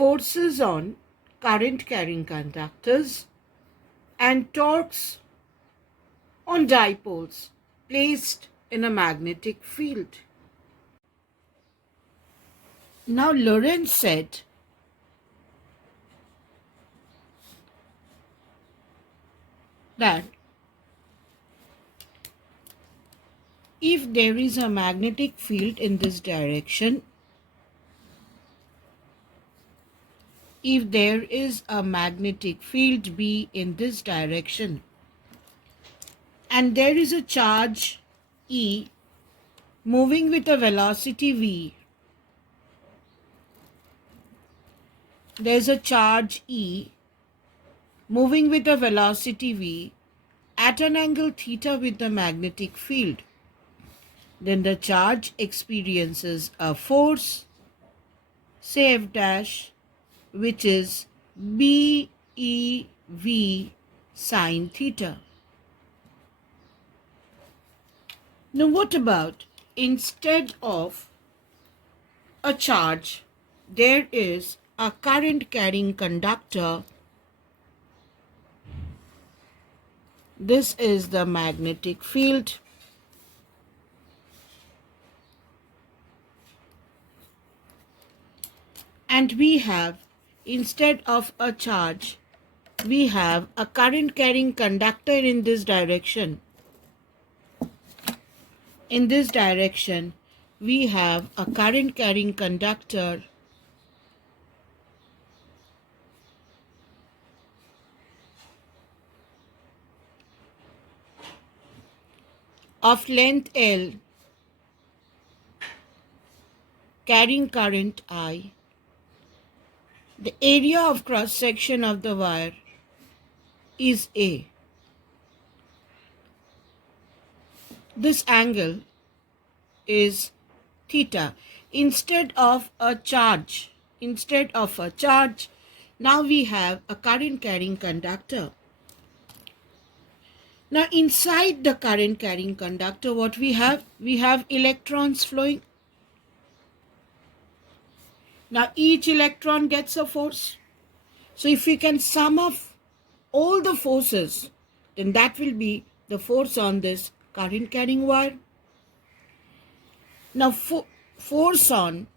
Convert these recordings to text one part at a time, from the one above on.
forces on current carrying conductors and torques on dipoles placed in a magnetic field. Now Lorentz said that if there is a magnetic field in this direction, if there is a magnetic field B in this direction, and there is a charge E moving with a velocity V, there's a charge E moving with a velocity V at an angle theta with the magnetic field, then the charge experiences a force, say F dash, which is BeV sine theta. Now what about instead of a charge, there is a current carrying conductor. This is the magnetic field. And we have, instead of a charge, we have a current carrying conductor in this direction. In this direction, we have a current carrying conductor of length L carrying current I. The area of cross section of the wire is A. This angle is theta. Instead of a charge, now we have a current carrying conductor. Now inside the current carrying conductor, what we have? We have electrons flowing. Now each electron gets a force. So if we can sum up all the forces, then that will be the force on this current carrying wire. Now force on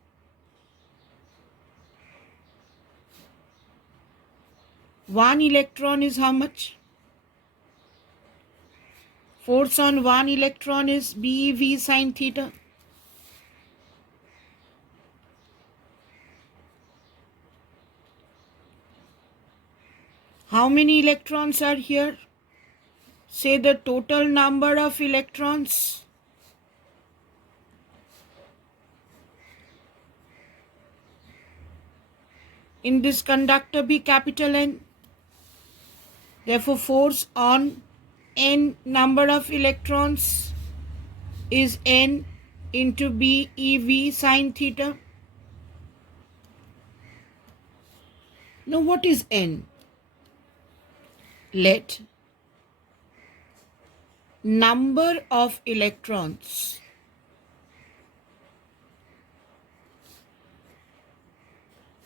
one electron is how much? Force on one electron is BeV sine theta. How many electrons are here? Say the total number of electrons. In this conductor be capital N. Therefore, force on N number of electrons is N into BeV sine theta. Now, what is N? Let number of electrons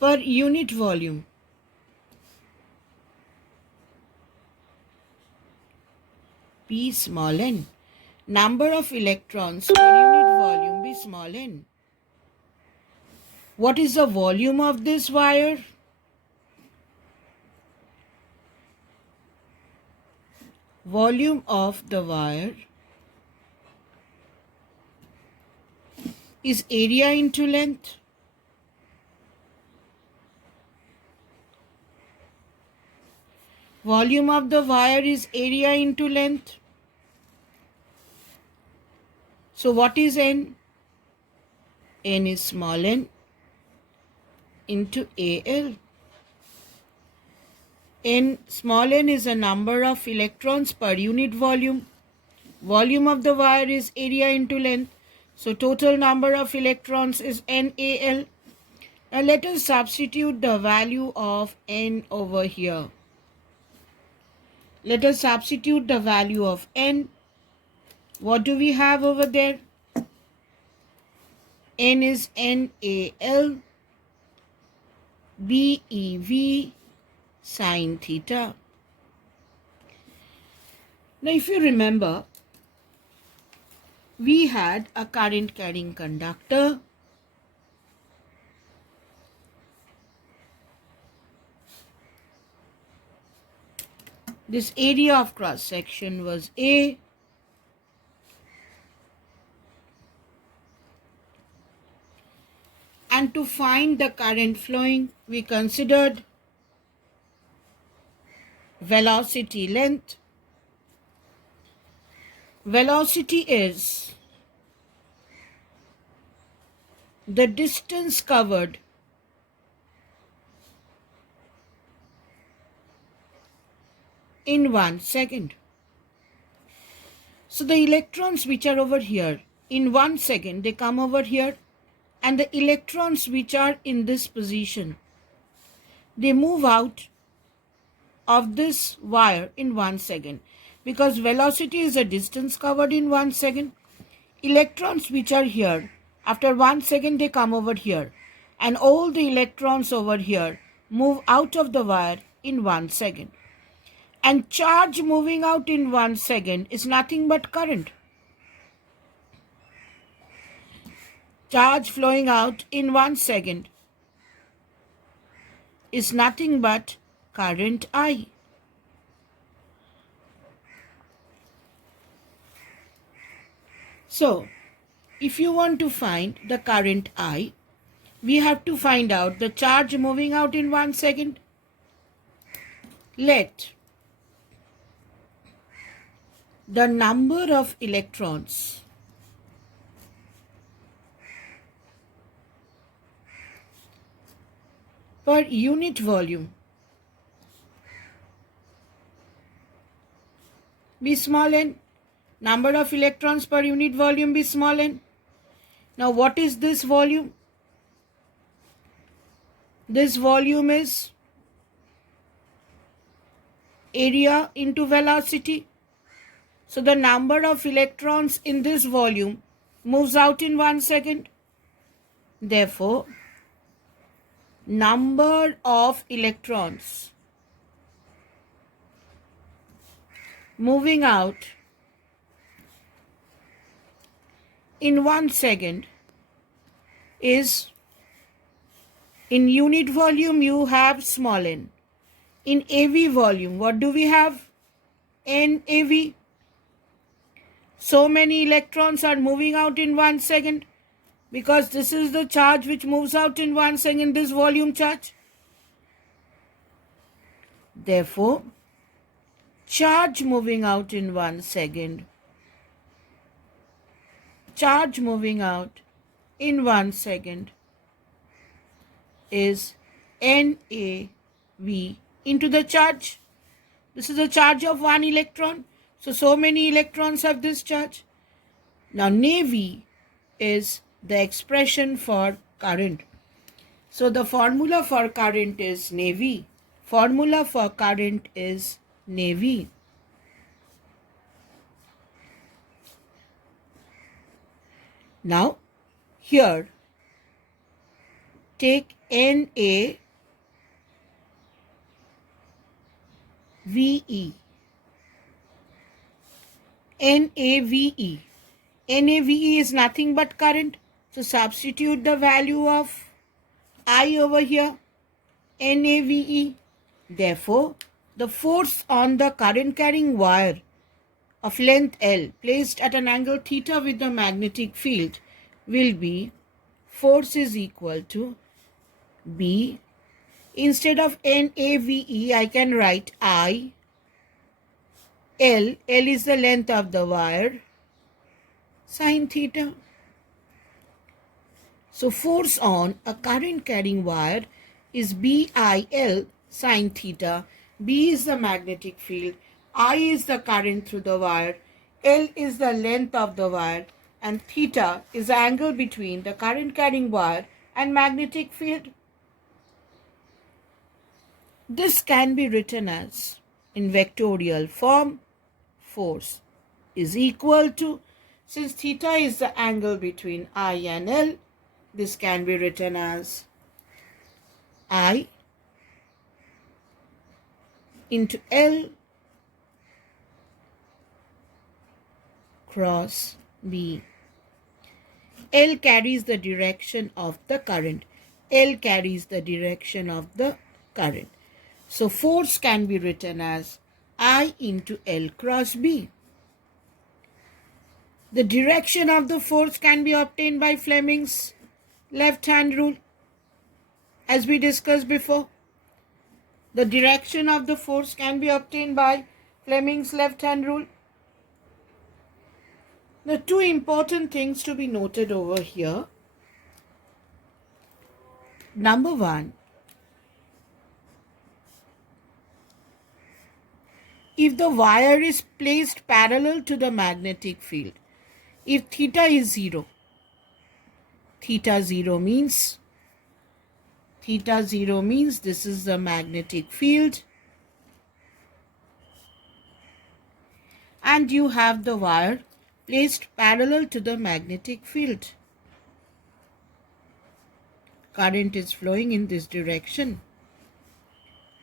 per unit volume be small n. Number of electrons per unit volume be small n. What is the volume of this wire? Volume of the wire is area into length. Volume of the wire is area into length. So what is N? N is small n into AL. N, small n is a number of electrons per unit volume. Volume of the wire is area into length. So total number of electrons is NaL. Now let us substitute the value of N over here. Let us substitute the value of N. What do we have over there? N is NaL BeV sine theta. Now if you remember, we had a current carrying conductor. This area of cross section was A. And to find the current flowing, we considered velocity length. Velocity is the distance covered in 1 second. So the electrons which are over here, in 1 second they come over here, and the electrons which are in this position, they move out of this wire in 1 second. Because velocity is a distance covered in 1 second, electrons which are here, after 1 second they come over here, and all the electrons over here move out of the wire in 1 second. And charge moving out in 1 second is nothing but current. Charge flowing out in 1 second is nothing but current I. So, if you want to find the current I, we have to find out the charge moving out in 1 second. Let the number of electrons per unit volume be small n. Number of electrons per unit volume be small n. Now what is this volume? This volume is area into velocity. So the number of electrons in this volume moves out in 1 second. Therefore, number of electrons moving out in 1 second is, in unit volume you have small n. In AV volume, what do we have? NAV. So many electrons are moving out in 1 second, because this is the charge which moves out in 1 second, this volume charge. Therefore, charge moving out in 1 second, charge moving out in 1 second is NAV into the charge. This is the charge of 1 electron. So many electrons have this charge. Now, NAV is the expression for current. So, the formula for current is NAV. Formula for current is NAV. Now, here, take NAVE. NAVE. NAVE is nothing but current. So substitute the value of I over here. NAVE. Therefore, the force on the current carrying wire of length L placed at an angle theta with the magnetic field will be, force is equal to B. Instead of NAVE, I can write I. L is the length of the wire, sine theta. So force on a current carrying wire is BIL sine theta. B is the magnetic field, I is the current through the wire, L is the length of the wire, and theta is the angle between the current carrying wire and magnetic field. This can be written as, in vectorial form, force is equal to, since theta is the angle between I and L, this can be written as I into L cross B. L carries the direction of the current. L carries the direction of the current. So force can be written as I into L cross B. The direction of the force can be obtained by Fleming's left-hand rule, as we discussed before. The direction of the force can be obtained by Fleming's left-hand rule. The two important things to be noted over here. Number one, if the wire is placed parallel to the magnetic field, if theta is 0, theta 0 means this is the magnetic field, and you have the wire placed parallel to the magnetic field. Current is flowing in this direction.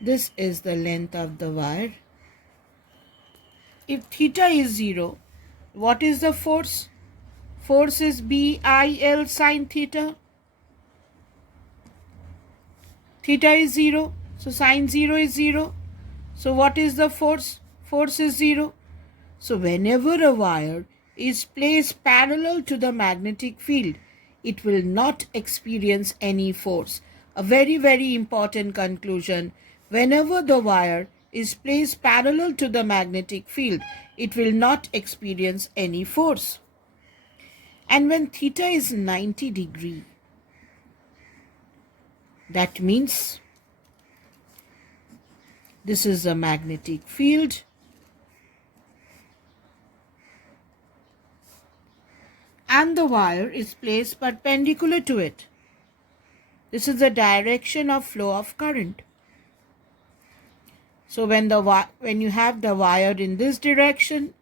This is the length of the wire. If theta is 0, what is the force? Force is BIL sine theta. Theta is 0, so sine 0 is 0. So what is the force? Force is 0. So whenever a wire is placed parallel to the magnetic field, it will not experience any force. A very, very important conclusion. Whenever the wire is placed parallel to the magnetic field, it will not experience any force. And when theta is 90 degree, that means this is a magnetic field, and the wire is placed perpendicular to it. This is the direction of flow of current. So when you have the wire in this direction,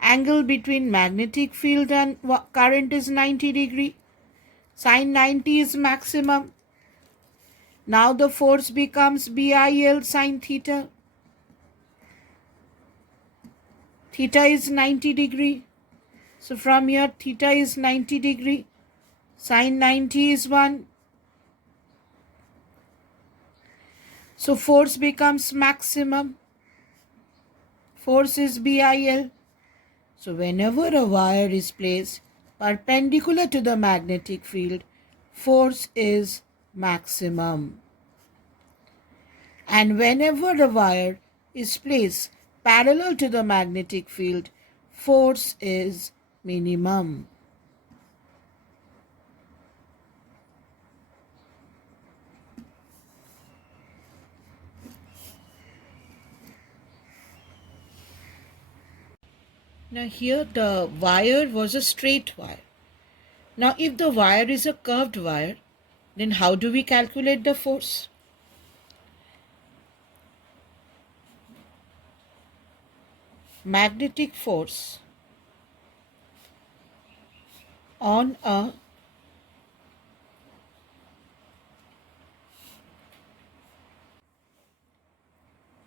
angle between magnetic field and current is 90 degree. Sine 90 is maximum. Now the force becomes BIL sine theta. Theta is 90 degree. So from here theta is 90 degree. Sine 90 is 1. So force becomes maximum. Force is BIL. So whenever a wire is placed perpendicular to the magnetic field, force is maximum. And whenever the wire is placed parallel to the magnetic field, force is minimum. Now here the wire was a straight wire. Now if the wire is a curved wire, then how do we calculate the force? Magnetic force on a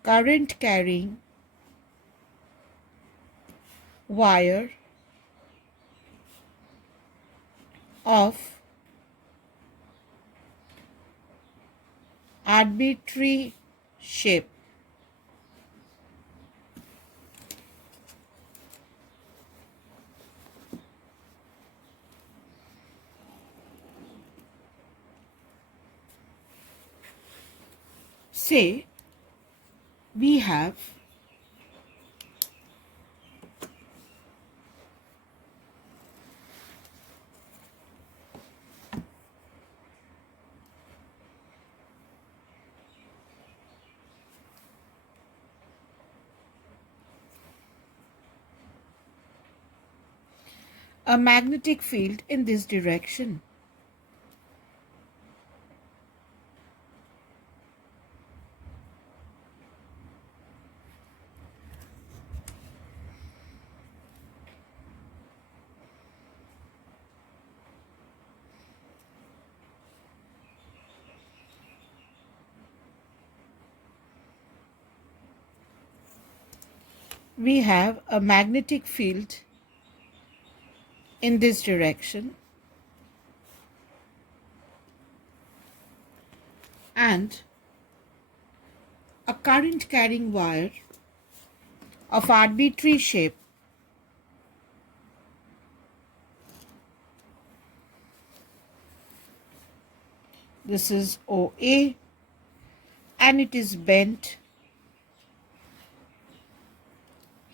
current carrying wire of arbitrary shape say we have a magnetic field in this direction. we have a magnetic field in this direction and a current carrying wire of arbitrary shape this is OA and it is bent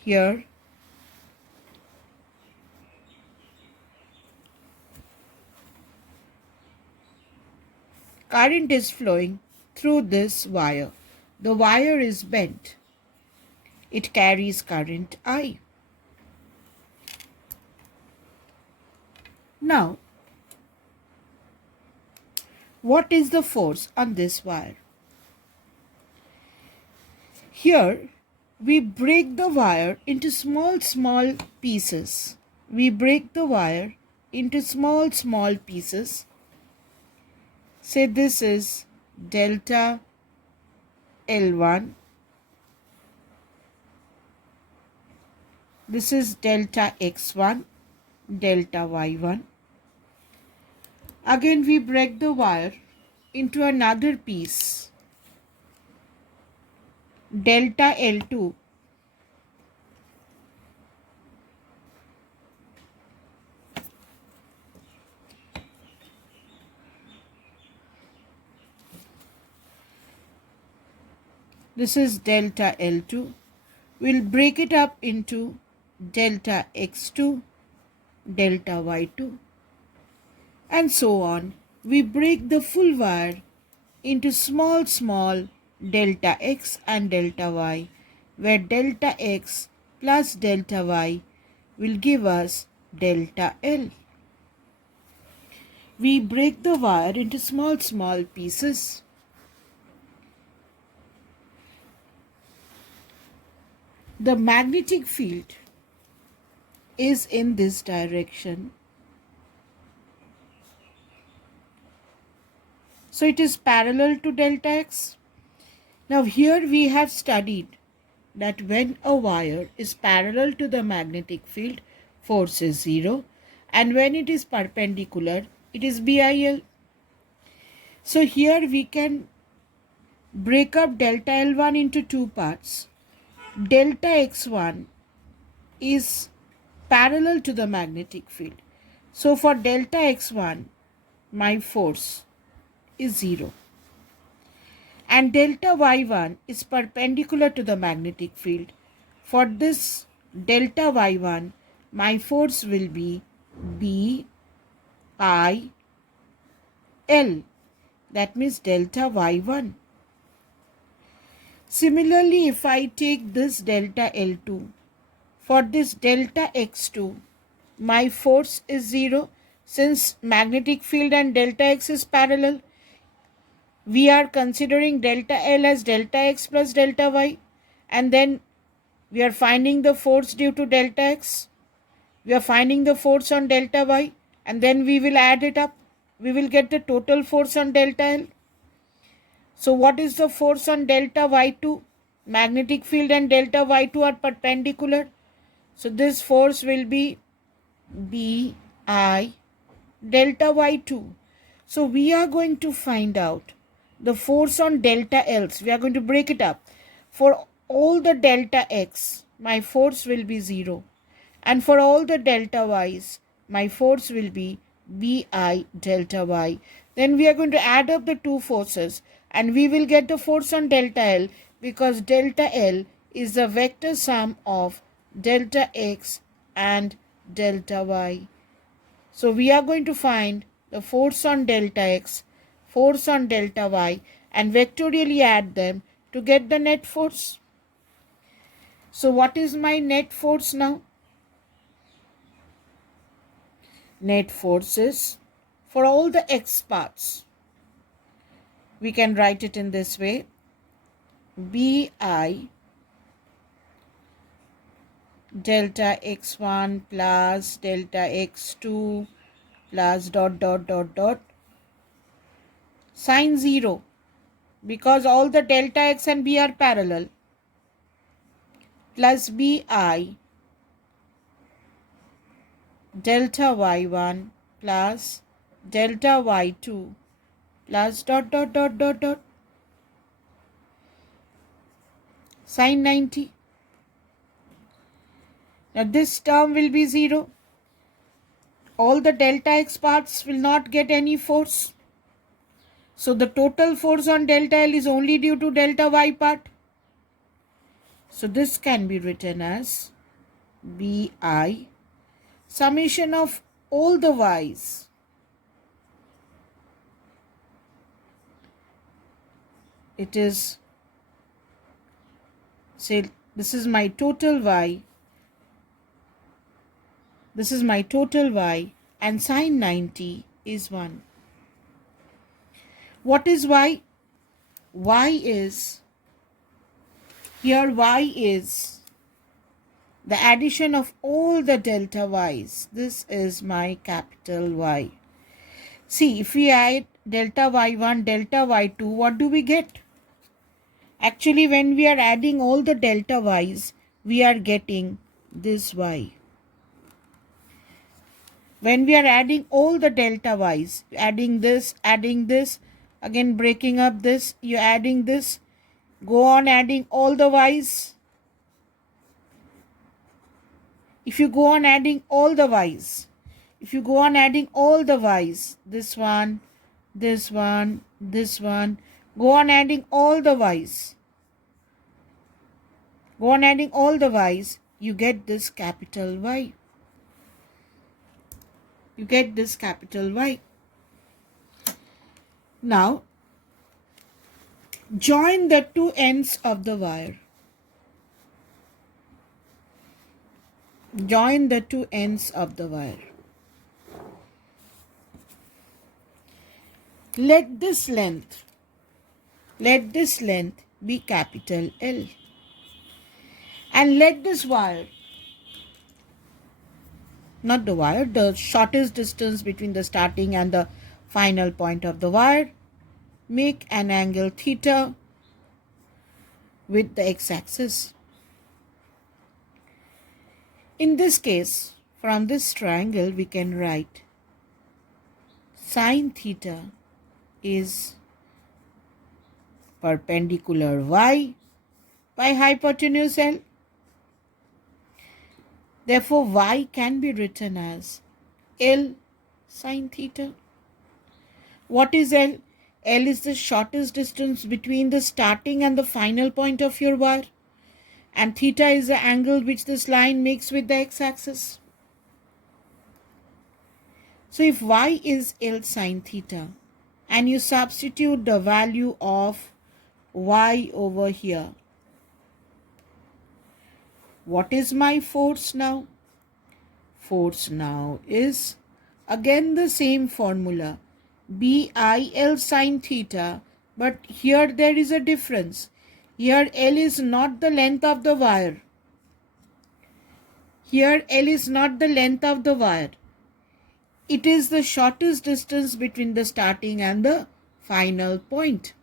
here current is flowing through this wire. The wire is bent. It carries current I. Now, what is the force on this wire? Here, we break the wire into small pieces. We break the wire into small pieces. Say this is delta L1. This is delta X1, delta Y1. Again we break the wire into another piece, delta L2. This is delta L2. We'll break it up into delta X2, delta Y2, and so on. We break the full wire into small delta X and delta Y, where delta X plus delta Y will give us delta L. We break the wire into small pieces. The magnetic field is in this direction. So it is parallel to delta X. Now here we have studied that when a wire is parallel to the magnetic field, force is 0, and when it is perpendicular, it is BIL. So here we can break up delta L1 into two parts. Delta X1 is parallel to the magnetic field. So for delta X1, my force is 0. And delta Y1 is perpendicular to the magnetic field. For this delta Y1, my force will be BIL. That means delta Y1. Similarly, if I take this delta L2, for this delta X2, my force is 0. Since magnetic field and delta X is parallel, we are considering delta L as delta X plus delta Y, and then we are finding the force due to delta X. We are finding the force on delta Y, and then we will add it up. We will get the total force on delta L. So what is the force on delta Y2? Magnetic field and delta Y2 are perpendicular. So this force will be BI delta Y2. So we are going to find out the force on delta L's. We are going to break it up. For all the delta X, my force will be 0. And for all the delta Y's, my force will be BI delta Y. Then we are going to add up the two forces and we will get the force on delta L, because delta L is the vector sum of delta X and delta Y. So we are going to find the force on delta X, force on delta Y, and vectorially add them to get the net force. So what is my net force now? Net force is, for all the X parts, we can write it in this way: BI delta X1 plus delta X2 plus dot sign 0, because all the delta X and B are parallel. plus bi delta y1 plus delta y2 plus dot dot dot dot dot sine 90. Now this term will be 0. All the delta x parts will not get any force. So the total force on delta L is only due to delta y part. So this can be written as bi summation of all the y's it is, say this is my total y, this is my total y, and sine 90 is 1. What is y? Y is, here y is the addition of all the delta y's. This is my capital Y. See, if we add delta y1, delta y2, what do we get? Actually, when we are adding all the delta y's, we are getting this y. When we are adding all the delta y's, adding this, again breaking up this, you're adding this, go on adding all the y's. If you go on adding all the y's, if you go on adding all the y's, this one, this one, this one, go on adding all the y's. Go on adding all the y's, you get this capital Y. You get this capital Y. Now, join the two ends of the wire. Join the two ends of the wire. Let this length be capital L. And let this wire, not the wire, the shortest distance between the starting and the final point of the wire, make an angle theta with the x-axis. In this case, from this triangle, we can write sine theta is perpendicular y by hypotenuse L. Therefore, y can be written as L sine theta. What is L? L is the shortest distance between the starting and the final point of your wire. And theta is the angle which this line makes with the x-axis. So if y is L sine theta and you substitute the value of y over here, what is my force now? Force now is again the same formula, BIL sine theta, but here there is a difference. Here L is not the length of the wire. Here L is not the length of the wire. It is the shortest distance between the starting and the final point.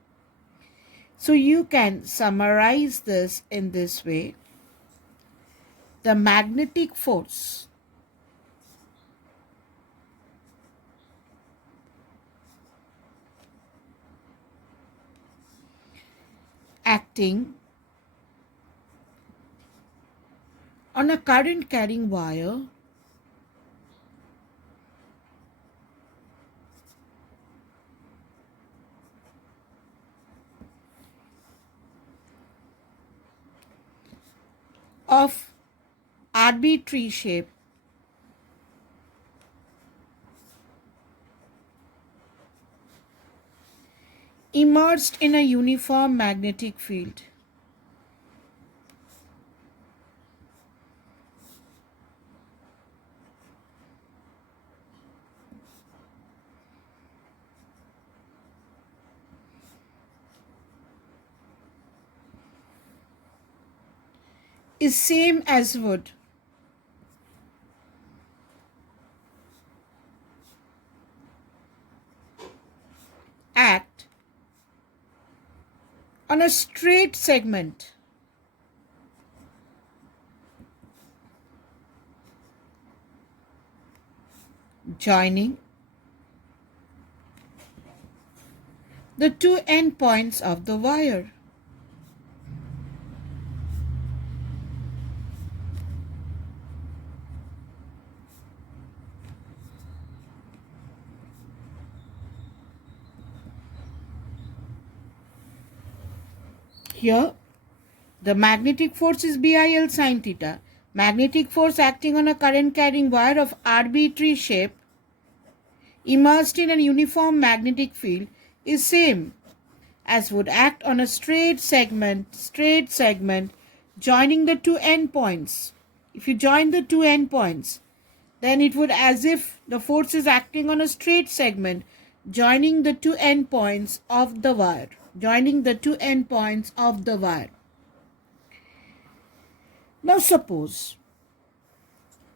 So you can summarize this in this way. The magnetic force acting on a current carrying wire of arbitrary shape immersed in a uniform magnetic field. Is same as would act on a straight segment joining the two endpoints of the wire. Here, the magnetic force is BIL sine theta. Magnetic force acting on a current carrying wire of arbitrary shape immersed in a uniform magnetic field is same as would act on a straight segment joining the two endpoints. If you join the two endpoints, then it would as if the force is acting on a straight segment joining the two endpoints of the wire. Now suppose,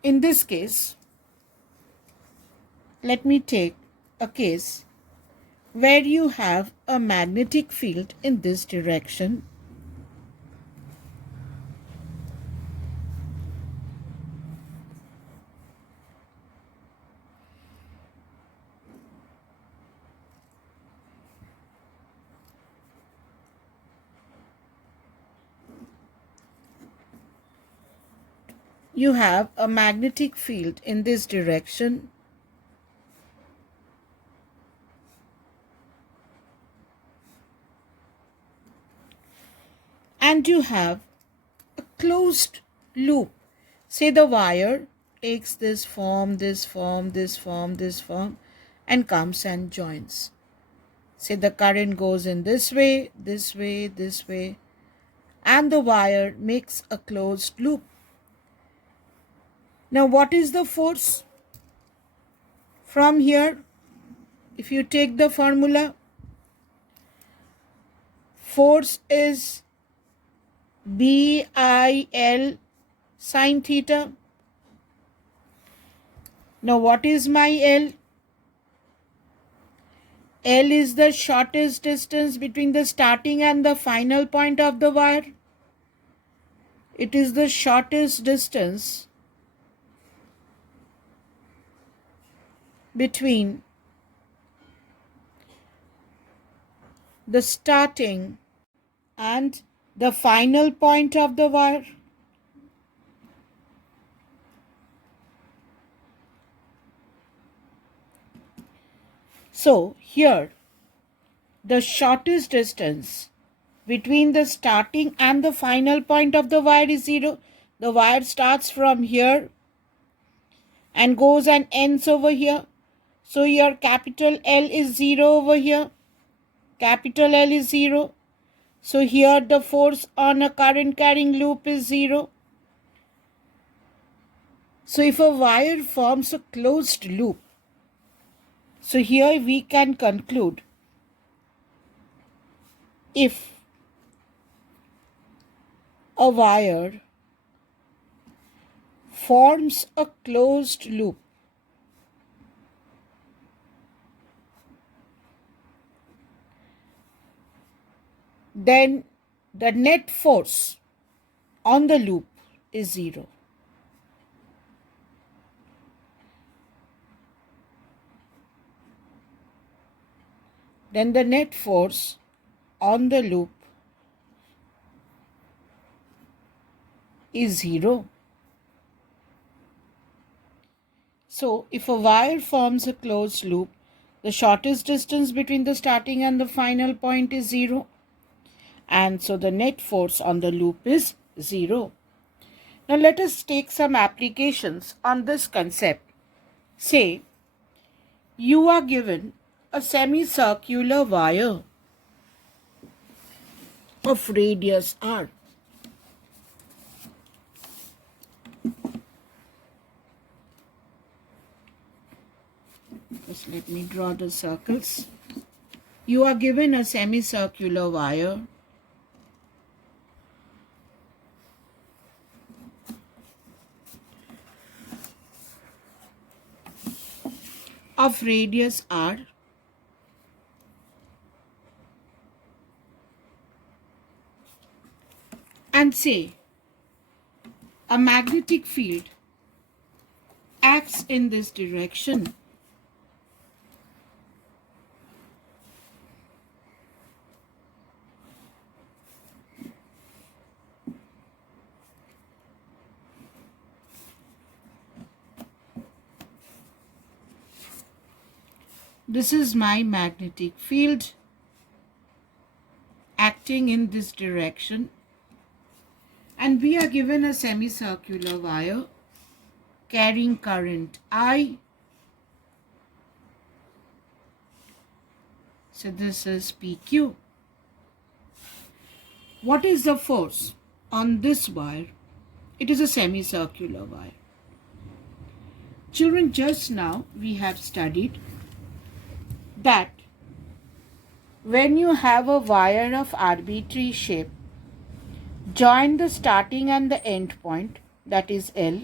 in this case, let me take a case where you have a magnetic field in this direction you have a magnetic field in this direction and you have a closed loop. Say the wire takes this form and comes and joins. Say the current goes in this way, and the wire makes a closed loop. Now what is the force? From here, if you take the formula, force is BIL sine theta. Now what is my L? L is the shortest distance between the starting and the final point of the wire. It is the shortest distance between the starting and the final point of the wire. So here, the shortest distance between the starting and the final point of the wire is 0. The wire starts from here and goes and ends over here. So your capital L is 0 over here. Capital L is 0. So here the force on a current carrying loop is 0. So if a wire forms a closed loop, so here we can conclude, if a wire forms a closed loop, then the net force on the loop is 0. Then the net force on the loop is 0. So if a wire forms a closed loop, the shortest distance between the starting and the final point is 0. And so the net force on the loop is 0. Now let us take some applications on this concept. Say, you are given a semicircular wire of radius r. Just let me draw the circles. You are given a semicircular wire of radius r and say a magnetic field acts in this direction. This is my magnetic field acting in this direction, and we are given a semicircular wire carrying current I. So this is PQ. What is the force on this wire? It is a semicircular wire. Children, just now we have studied that when you have a wire of arbitrary shape, join the starting and the end point, that is L.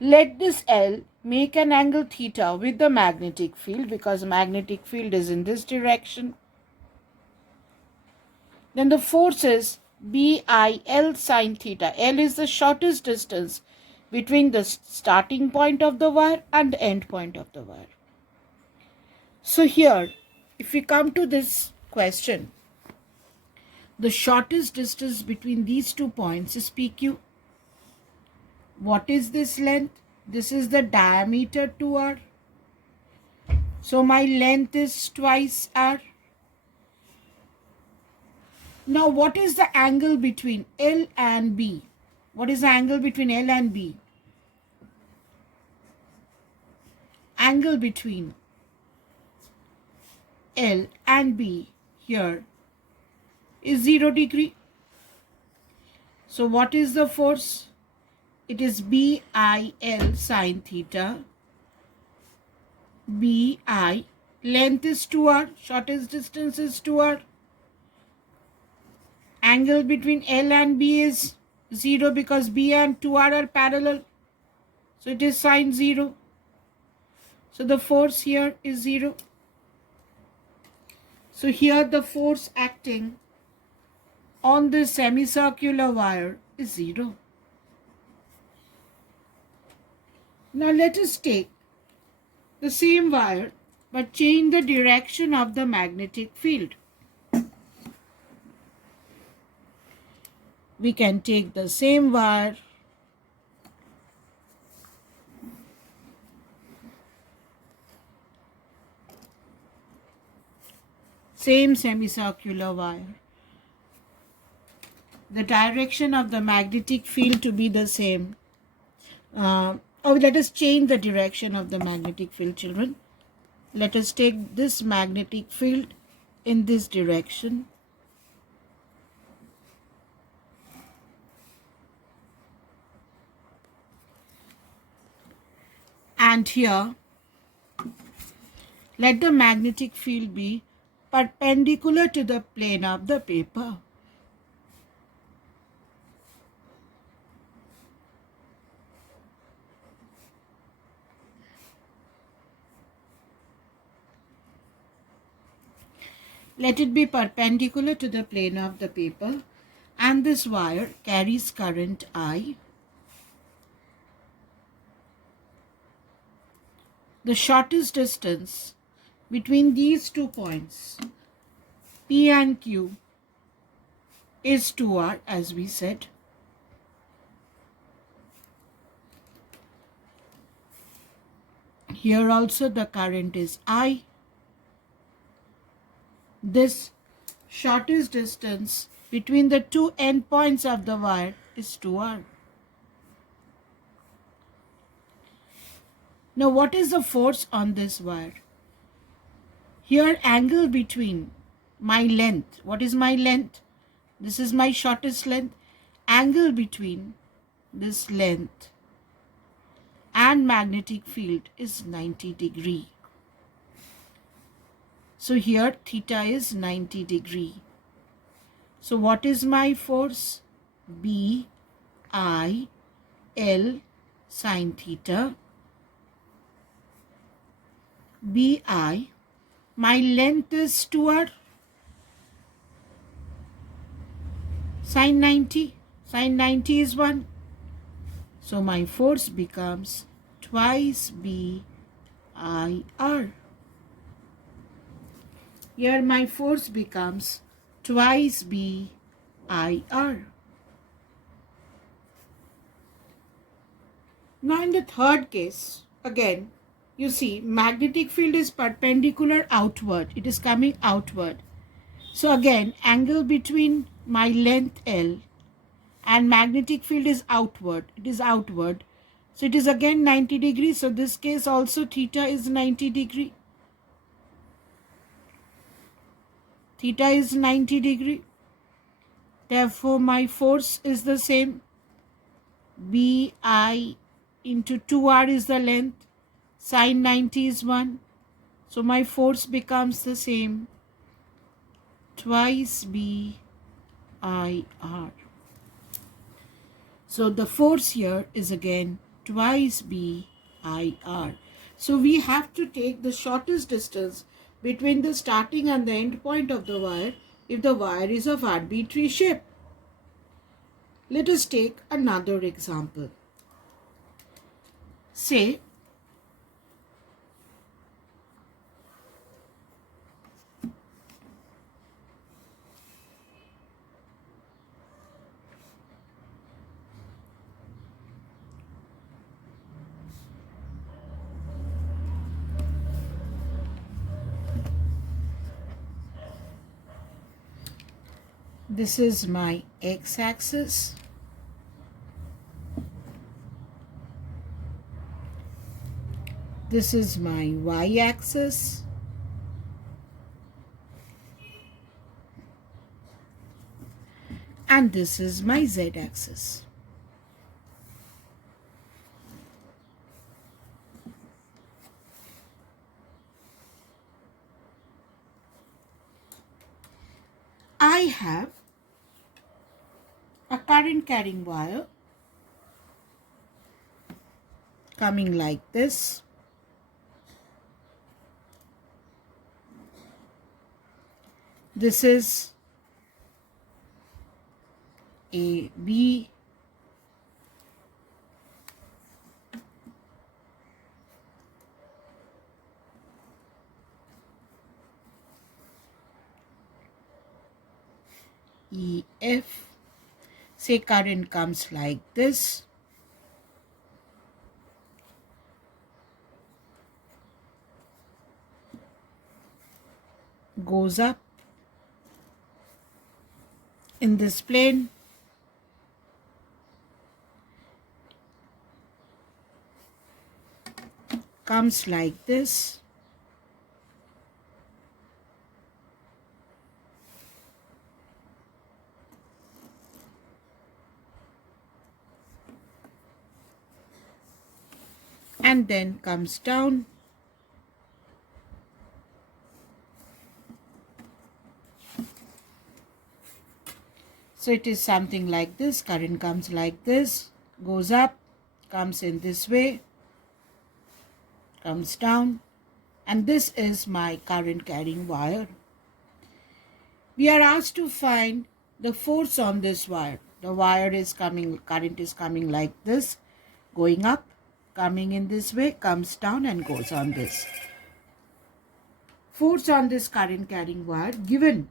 Let this L make an angle theta with the magnetic field, because magnetic field is in this direction. Then the force is BIL sine theta. L is the shortest distance between the starting point of the wire and the end point of the wire. So here, if we come to this question, the shortest distance between these 2 points is PQ. What is this length? This is the diameter 2r. So my length is twice r. Now what is the angle between L and B? What is the angle between L and B? Angle between L and B here is 0 degree. So what is the force? It is BIL sine theta. BI, length is 2r, shortest distance is 2r. Angle between L and B is 0 because B and 2r are parallel. So it is sine 0. So the force here is 0. So here the force acting on this semicircular wire is 0. Now let us take the same wire but change the direction of the magnetic field. We can take the same wire, same semicircular wire, the direction of the magnetic field to be the same. Let us change the direction of the magnetic field, children. Let us take this magnetic field in this direction. And here, let the magnetic field be perpendicular to the plane of the paper. Let it be perpendicular to the plane of the paper, and this wire carries current I. The shortest distance between these 2 points, P and Q, is 2r, as we said. Here also the current is I. This shortest distance between the 2 endpoints of the wire is 2r. Now what is the force on this wire? Here angle between my length. What is my length? This is my shortest length. Angle between this length and magnetic field is 90 degree. So here theta is 90 degree. So what is my force? B I L sine theta. BI, my length is 2r, sine 90. Sine 90 is 1. So my force becomes twice BIR. Here my force becomes twice BIR. Now in the third case, again, you see, magnetic field is perpendicular outward. It is coming outward. So again, angle between my length L and magnetic field is outward. It is outward. So it is again 90 degrees. So this case also theta is 90 degree. Theta is 90 degree. Therefore, my force is the same. Bi into 2r is the length. Sine 90 is 1. So my force becomes the same. Twice BIR. So the force here is again twice BIR. So we have to take the shortest distance between the starting and the end point of the wire if the wire is of arbitrary shape. Let us take another example. Say, this is my x-axis. This is my y-axis. And this is my z-axis. I have a current carrying wire coming like this. This is A, B, E, F. Say current comes like this. Goes up in this plane. Comes like this. And then comes down. So it is something like this. Current comes like this, goes up, comes in this way, comes down, and this is my current carrying wire. We are asked to find the force on this wire. The wire is coming, current is coming like this, going up, coming in this way, comes down and goes on this. Force on this current carrying wire, given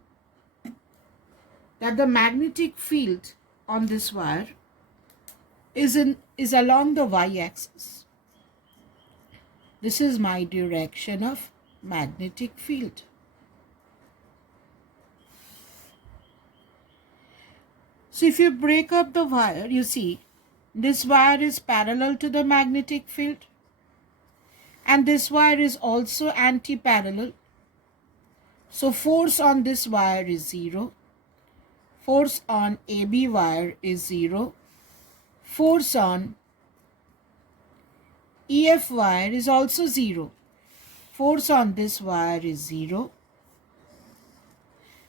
that the magnetic field on this wire is along the y-axis. This is my direction of magnetic field. So if you break up the wire, you see this wire is parallel to the magnetic field and this wire is also anti-parallel. So force on this wire is 0. Force on AB wire is 0. Force on EF wire is also 0. Force on this wire is 0.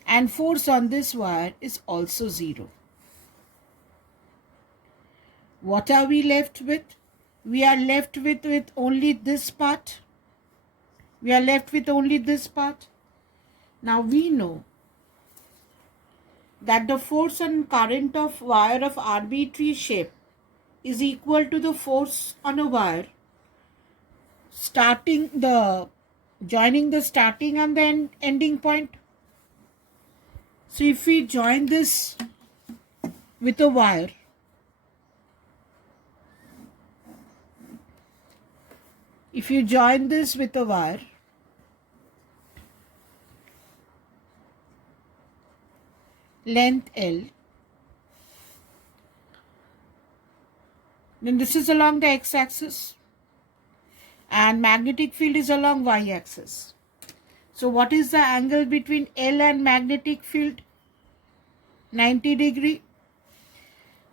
And force on this wire is also 0. What are we left with? We are left with only this part. We are left with only this part. Now we know that the force and current of wire of arbitrary shape is equal to the force on a wire joining the starting and the ending point. So if we join this with a wire, If you join this with a wire, length L, then this is along the x-axis and magnetic field is along y-axis. So what is the angle between L and magnetic field? 90 degree.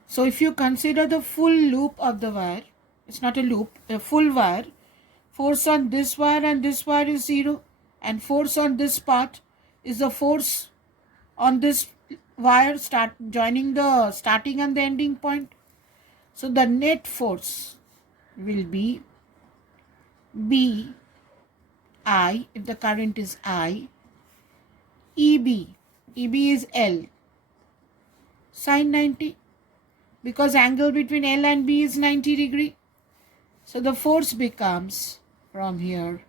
So if you consider the full loop of the wire, it's not a loop, a full wire, force on this wire and this wire is 0, and force on this part is the force on this wire joining the starting and the ending point. So the net force will be B I, if the current is I, EB is L sine 90, because angle between L and B is 90 degree. So the force becomes, from here,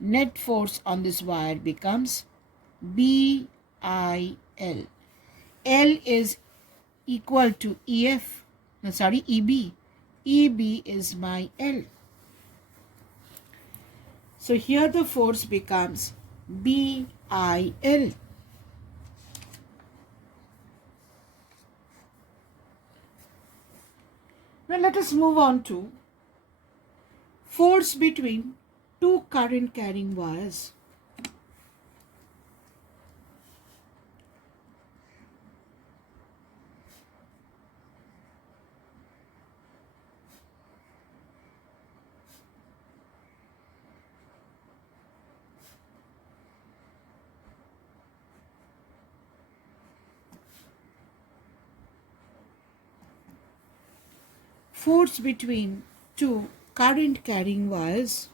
net force on this wire becomes BIL. L is equal to EB. EB is my L. So here the force becomes BIL. Now let us move on to force between two current carrying wires. Force between two current carrying wires.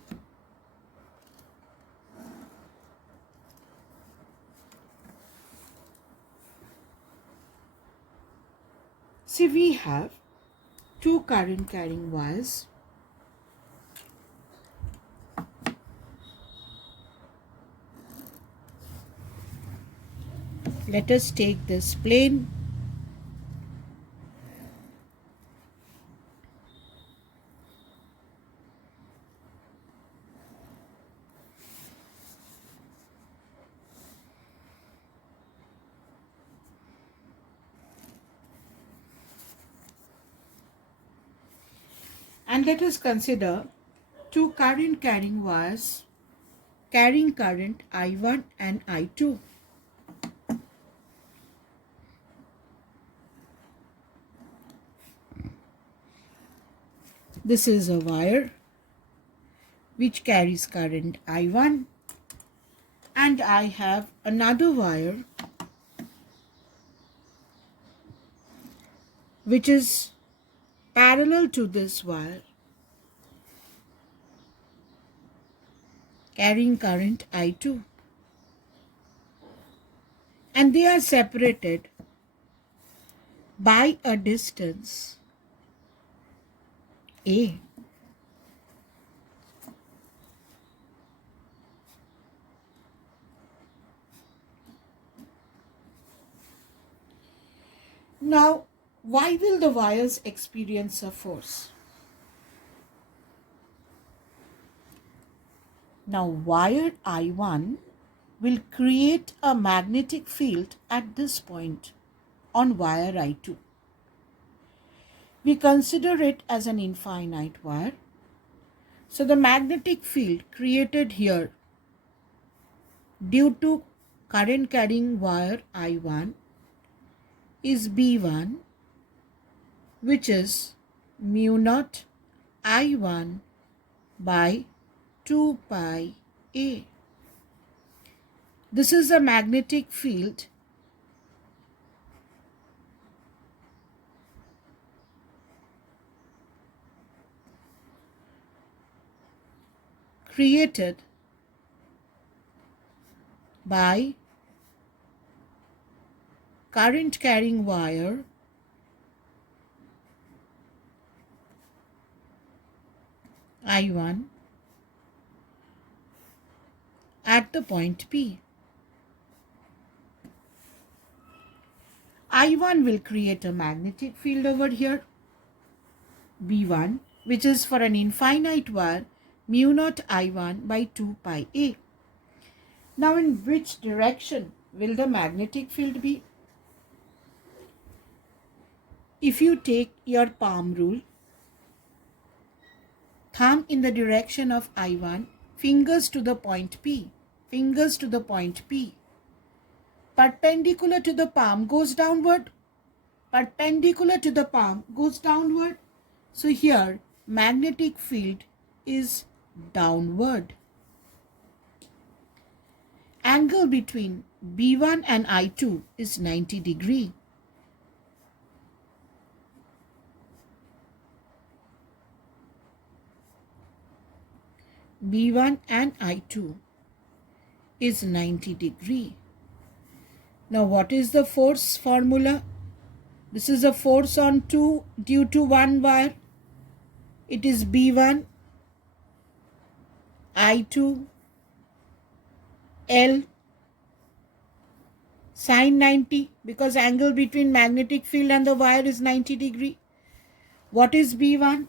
See, we have two current carrying wires. Let us take this plane. And let us consider two current carrying wires carrying current I1 and I2. This is a wire which carries current I1, and I have another wire which is parallel to this wire carrying current I2, and they are separated by a distance A. Now, why will the wires experience a force? Now, wire I1 will create a magnetic field at this point on wire I2. We consider it as an infinite wire. So the magnetic field created here due to current carrying wire I1 is B1, which is mu naught I1 by 2 pi A. This is the magnetic field created by current carrying wire I1 at the point P. I1 will create a magnetic field over here, B1, which is for an infinite wire mu naught I1 by 2 pi a. Now in which direction will the magnetic field be? If you take your palm rule, thumb in the direction of I1, fingers to the point P, fingers to the point P. Perpendicular to the palm goes downward, perpendicular to the palm goes downward. So here magnetic field is downward. Angle between B1 and I2 is 90 degree. B1 and I2 is 90 degree. Now what is the force formula? This is a force on 2 due to one wire. It is B1, I2, L, sine 90, because angle between magnetic field and the wire is 90 degree. What is B1?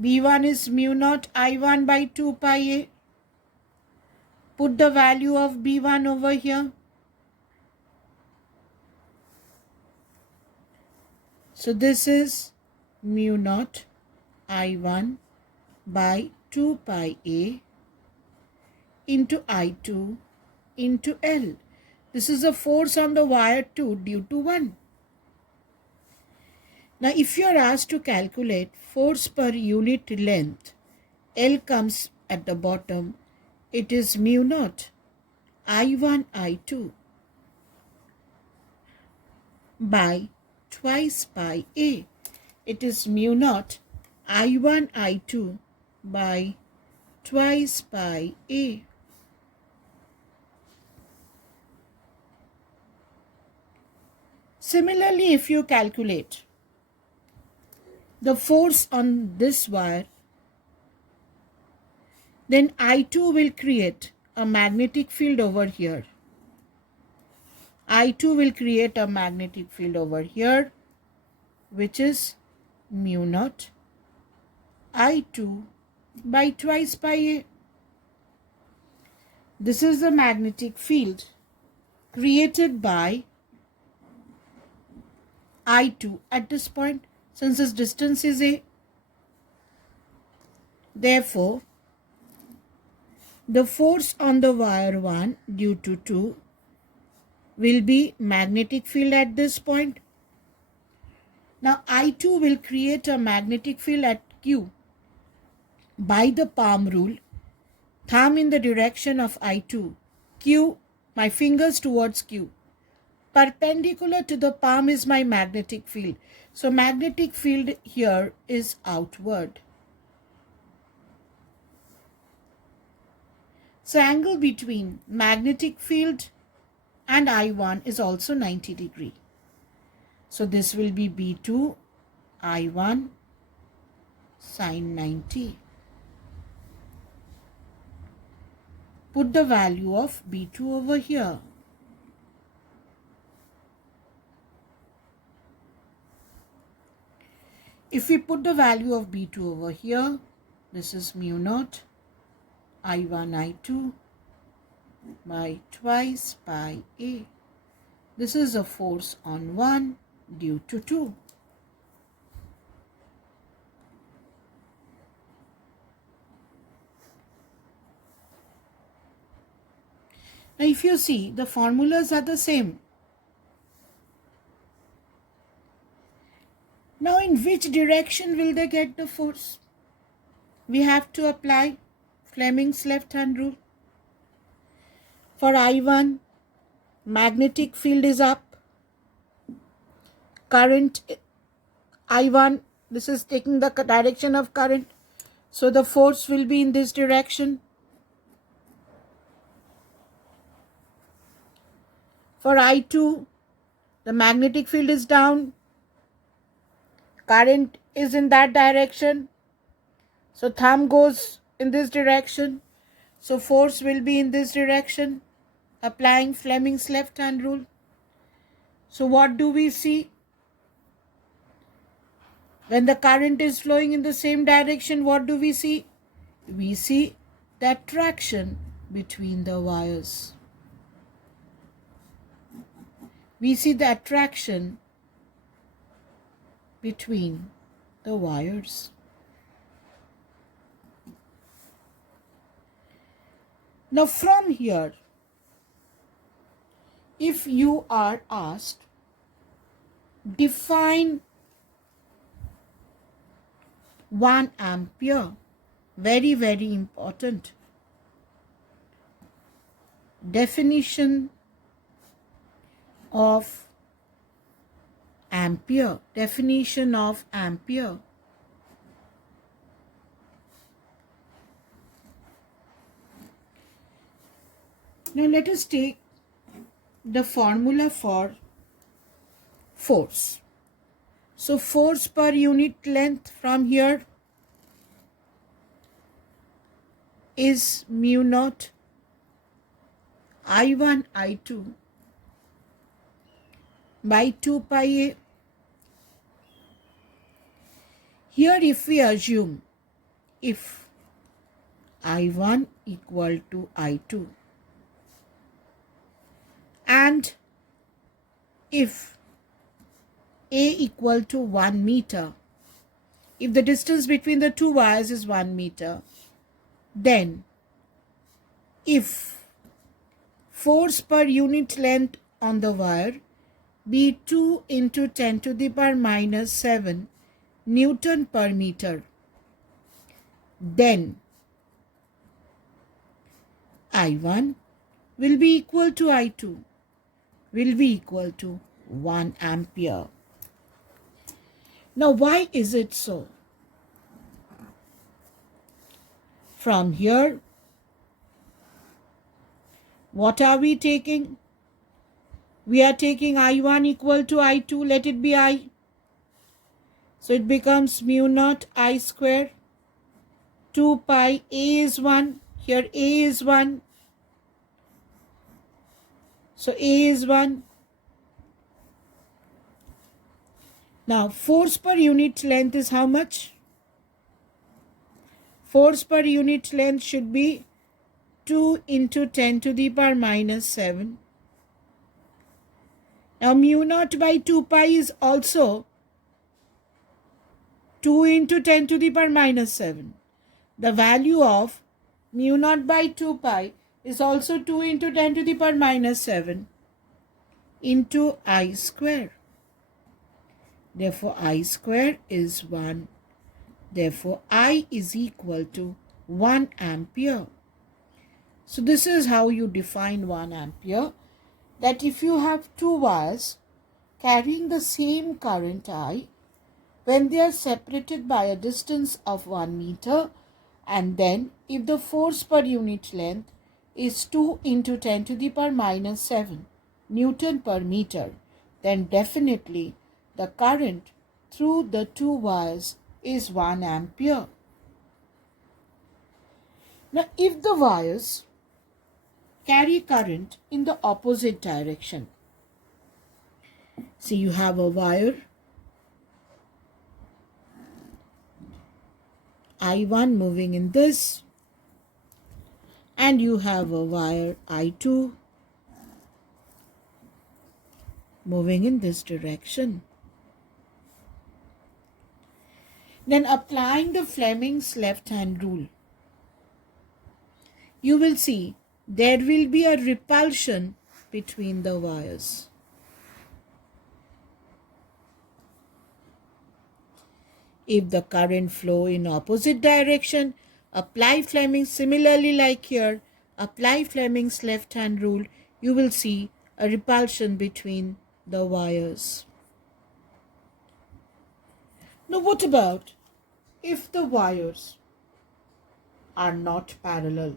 B1 is mu naught I1 by 2 pi a. Put the value of B1 over here. So this is mu naught I1 by 2 pi a into I2 into L. This is a force on the wire 2 due to 1. Now if you are asked to calculate force per unit length, L comes at the bottom. It is mu naught I1 I2 by twice pi a. It is mu naught I1 I2 by twice pi a. Similarly, if you calculate the force on this wire, then I2 will create a magnetic field over here. I2 will create a magnetic field over here, which is mu naught I2 by twice pi a. This is the magnetic field created by I2 at this point, since this distance is a. Therefore, the force on the wire 1 due to 2 will be magnetic field at this point. Now I2 will create a magnetic field at Q by the palm rule, thumb in the direction of I2, Q, my fingers towards Q. Perpendicular to the palm is my magnetic field. So magnetic field here is outward. So angle between magnetic field and I1 is also 90 degree. So this will be B2 I1 sine 90. Put the value of B2 over here. If we put the value of B2 over here, this is mu naught I1 I2 by twice pi a. This is a force on 1 due to 2. Now if you see, the formulas are the same. Now in which direction will they get the force? We have to apply Fleming's left hand rule. For I1, magnetic field is up. Current I1, this is taking the direction of current. So the force will be in this direction. For I2, the magnetic field is down. Current is in that direction. So thumb goes in this direction. So force will be in this direction, applying Fleming's left hand rule. So what do we see? When the current is flowing in the same direction, what do we see? we see the attraction between the wires. We see the attraction between the wires. Now from here, if you are asked, define 1 ampere, very, very important. Definition of ampere. Definition of ampere. Now let us take the formula for force. So force per unit length from here is mu naught I1 I2 by 2 pi a. Here if we assume if I1 equal to I2 and if A equal to 1 meter, if the distance between the two wires is 1 meter, then if force per unit length on the wire be 2 into 10 to the power minus 7 Newton per meter, then I1 will be equal to I2, will be equal to 1 ampere. Now why is it so? From here, what are we taking? We are taking I1 equal to I2, let it be I. So it becomes mu naught I square, 2 pi, A is 1, here A is 1. So A is 1. Now force per unit length is how much? Force per unit length should be 2 into 10 to the power minus 7. Now mu naught by 2 pi is also 2 into 10 to the power minus 7. The value of mu naught by 2 pi is also 2 into 10 to the power minus 7 into I square. Therefore, I square is 1. Therefore, I is equal to 1 ampere. So, this is how you define 1 ampere. That if you have two wires carrying the same current I, when they are separated by a distance of 1 meter, and then if the force per unit length is 2 into 10 to the power minus 7 Newton per meter, then definitely the current through the two wires is 1 ampere. Now, if the wires carry current in the opposite direction, see you have a wire I1 moving in this, and you have a wire I2 moving in this direction. Then applying the Fleming's left-hand rule, you will see there will be a repulsion between the wires. If the current flow in opposite direction, apply Fleming's, similarly like here, apply Fleming's left-hand rule, you will see a repulsion between the wires. Now what about if the wires are not parallel?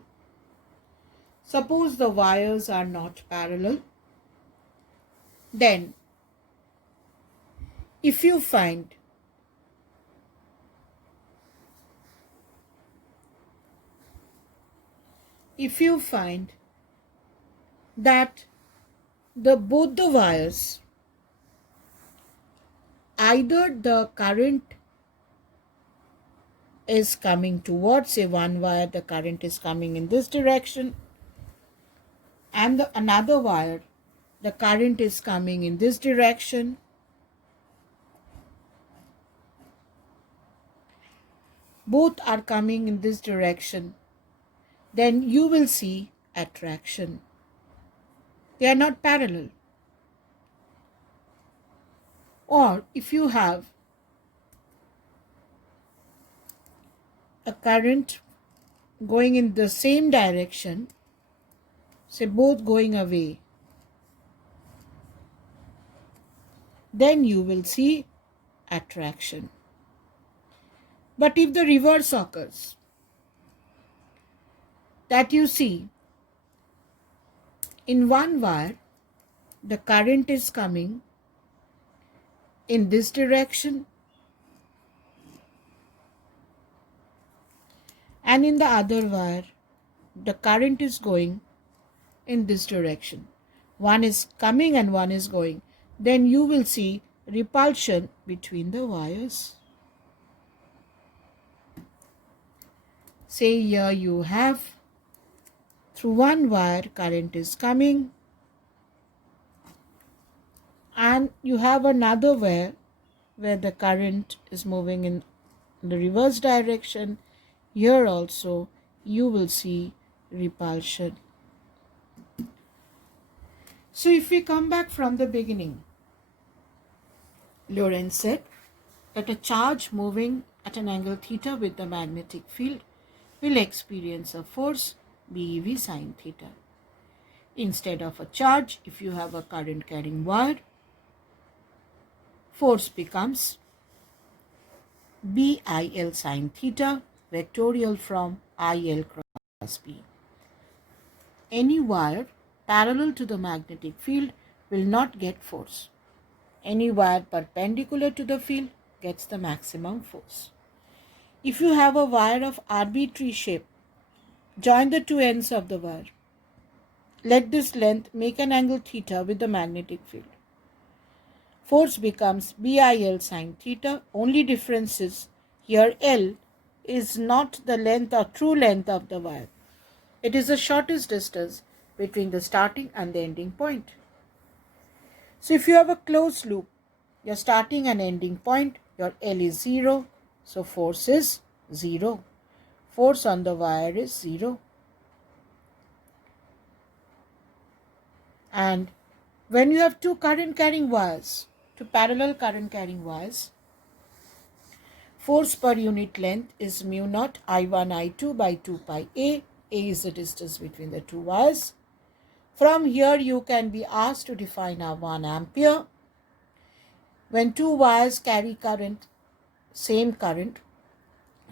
Suppose the wires are not parallel, then if you find that both the wires, either the current is coming towards, say one wire, the current is coming in this direction, and another wire, the current is coming in this direction. Both are coming in this direction. Then you will see attraction. They are not parallel. Or if you have a current going in the same direction, say both going away, then you will see attraction. But if the reverse occurs, that you see in one wire, the current is coming in this direction, and in the other wire, the current is going in this direction. One is coming and one is going. Then you will see repulsion between the wires. Say here you have through one wire current is coming, and you have another wire where the current is moving in the reverse direction. Here also you will see repulsion. So if we come back from the beginning, Lorentz said that a charge moving at an angle theta with the magnetic field will experience a force BeV sine theta. Instead of a charge, if you have a current carrying wire, force becomes BIL sine theta, vectorial from IL cross B. Any wire parallel to the magnetic field will not get force. Any wire perpendicular to the field gets the maximum force. If you have a wire of arbitrary shape, join the two ends of the wire. Let this length make an angle theta with the magnetic field. Force becomes BIL sine theta. Only difference is here L is not the length or true length of the wire. It is the shortest distance between the starting and the ending point. So if you have a closed loop, your starting and ending point, your L is 0, so force is 0. Force on the wire is 0. And when you have two current carrying wires, two parallel current carrying wires, force per unit length is mu naught I1 I2 by 2 pi A. A is the distance between the two wires. From here you can be asked to define a 1 ampere. When two wires carry current, same current,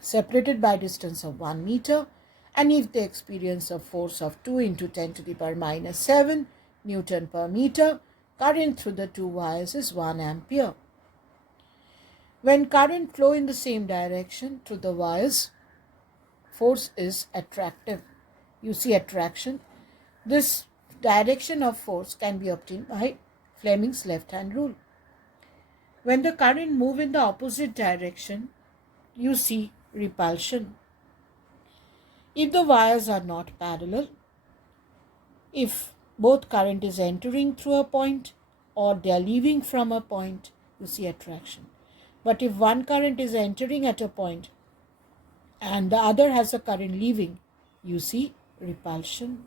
separated by distance of 1 meter, and if they experience a force of 2 into 10 to the power minus 7 Newton per meter, current through the two wires is 1 ampere. When current flow in the same direction through the wires, force is attractive. You see attraction. This direction of force can be obtained by Fleming's left-hand rule. When the current move in the opposite direction, you see repulsion. If the wires are not parallel, if both current is entering through a point or they are leaving from a point, you see attraction. But if one current is entering at a point and the other has a current leaving, you see repulsion.